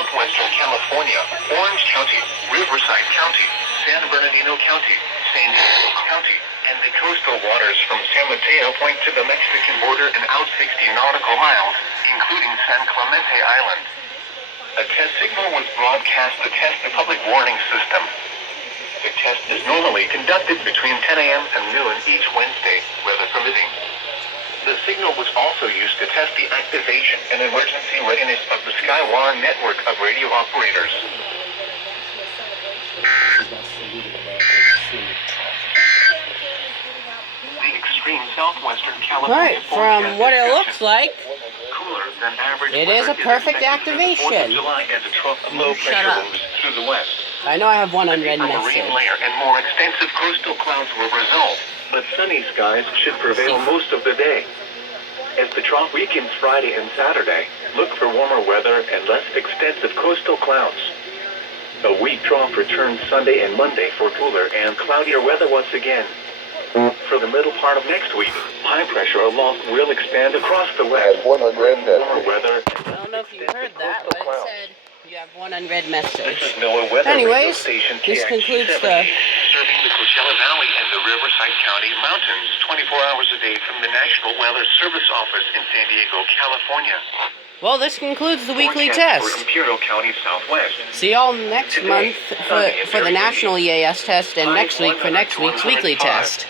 southwestern California, Orange County, Riverside County, San Bernardino County, San Diego County, and the coastal waters from San Mateo Point to the Mexican border and out 60 nautical miles, including San Clemente Island. A test signal was broadcast to test the public warning system. The test is normally conducted between 10 a.m. and noon each Wednesday, weather permitting. The signal was also used to test the activation and emergency readiness of the Skywire network of radio operators. The extreme southwestern California from what it looks like, than average it is a perfect activation. July as a trough of low pressure moves through the west. I know I have one unread A message. marine layer and more extensive coastal clouds will result, but sunny skies should prevail most of the day. As the trough weakens Friday and Saturday, look for warmer weather and less extensive coastal clouds. A weak trough returns Sunday and Monday for cooler and cloudier weather once again. For the middle part of next week, high pressure aloft will expand across the west. Warmer weather. I don't know if you heard that, but it said you have one unread message. This is NOAA weather Anyways, station this concludes the... serving the Coachella Valley and the Riverside County mountains 24 hours a day from the National Weather Service Office in San Diego, California. Well, this concludes the weekly Forecast test. for Imperial County Southwest. See y'all next month for the national EAS test and next week for next week's weekly test.